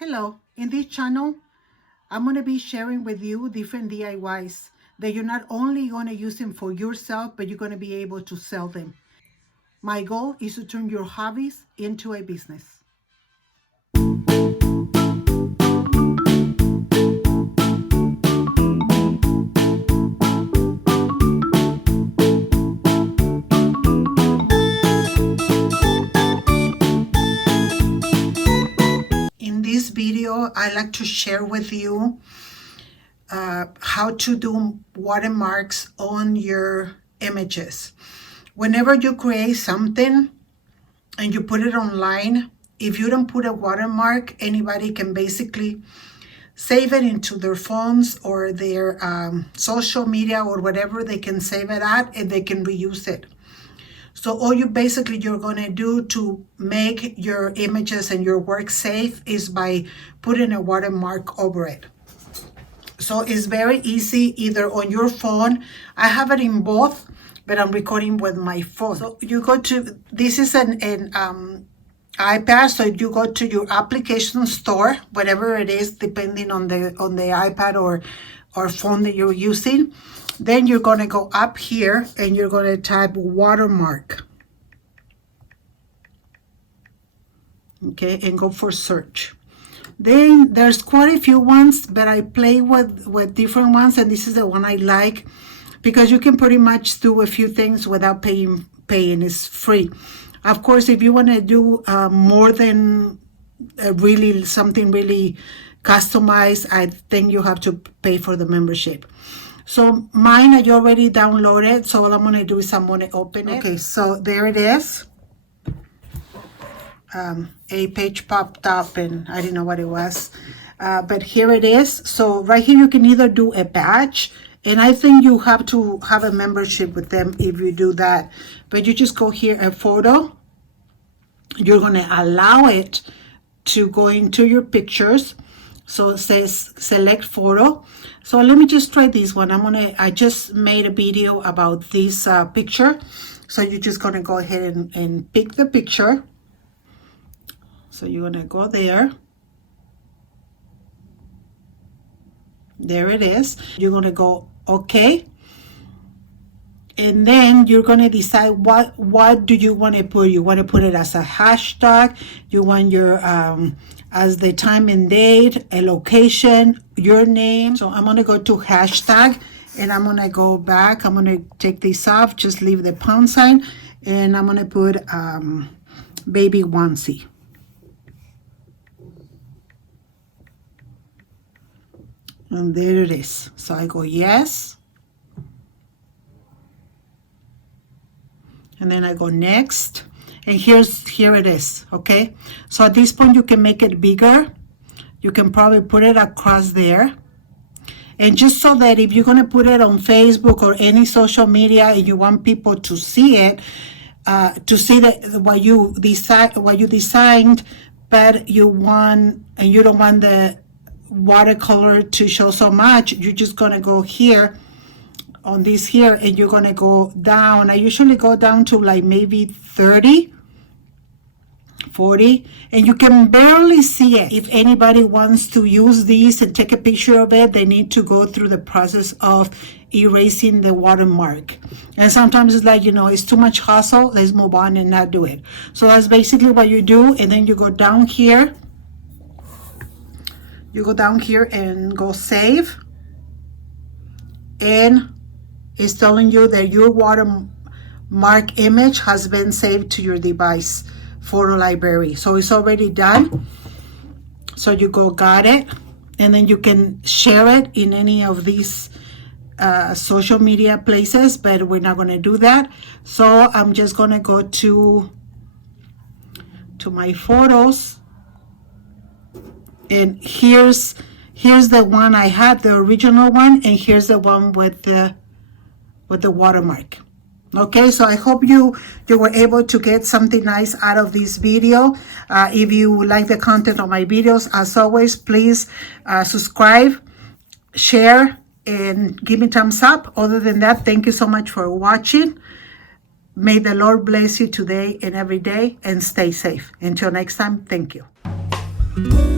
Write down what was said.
Hello, in this channel, I'm going to be sharing with you different DIYs that you're not only going to use them for yourself, but you're going to be able to sell them. My goal is to turn your hobbies into a business. In this video, I like to share with you how to do watermarks on your images. Whenever you create something and you put it online, if you don't put a watermark, anybody can basically save it into their phones or their social media or whatever they can save it at, and they can reuse it. So all you're going to do to make your images and your work safe is by putting a watermark over it. So it's very easy, either on your phone. I have it in both, but I'm recording with my phone. So you go to, this is an iPad, so you go to your application store, whatever it is, depending on the iPad or phone that you're using. Then you're going to go up here and you're going to type watermark. Okay, and go for search. Then there's quite a few ones, but I play with different ones, and this is the one I like because you can pretty much do a few things without paying. It's free. Of course, if you want to do more than something really customized, I think you have to pay for the membership. So mine I already downloaded, so all I'm going to do is I'm going to open it. Okay, so there it is. A page popped up and I didn't know what it was. But here it is. So right here you can either do a badge, and I think you have to have a membership with them if you do that. But you just go here, a photo. You're going to allow it to go into your pictures. So it says select photo. So let me just try this one. I just made a video about this picture. So you're just gonna go ahead and pick the picture. So you're gonna go there. There it is. You're gonna go okay. And then you're gonna decide what do you want to put. You want to put it as a hashtag. You want your as the time and date, a location, your name. So I'm gonna go to hashtag, and I'm gonna go back. I'm gonna take this off, just leave the pound sign, and I'm gonna put baby onesie. And there it is. So I go yes. And then I go next. And here it is, okay? So at this point, you can make it bigger. You can probably put it across there. And just so that if you're going to put it on Facebook or any social media and you want people to see it, to see that what you designed, but you don't want the watercolor to show so much, you're just going to go here on this here, and you're going to go down. I usually go down to like maybe 30, 40, and you can barely see it. If anybody wants to use these and take a picture of it, they need to go through the process of erasing the watermark. And sometimes it's like, it's too much hassle, let's move on and not do it. So that's basically what you do. And then you go down here. You go down here and go save. And it's telling you that your watermark image has been saved to your device photo library. So it's already done. So you go got it, and then you can share it in any of these social media places, but we're not going to do that. So I'm just going to go to my photos, and here's the one I had, the original one, and here's the one with the watermark. Okay, so I hope you were able to get something nice out of this video. If you like the content of my videos, as always, please subscribe, share, and give me thumbs up. Other than that, thank you so much for watching. May the Lord bless you today and every day, and stay safe. Until next time, thank you.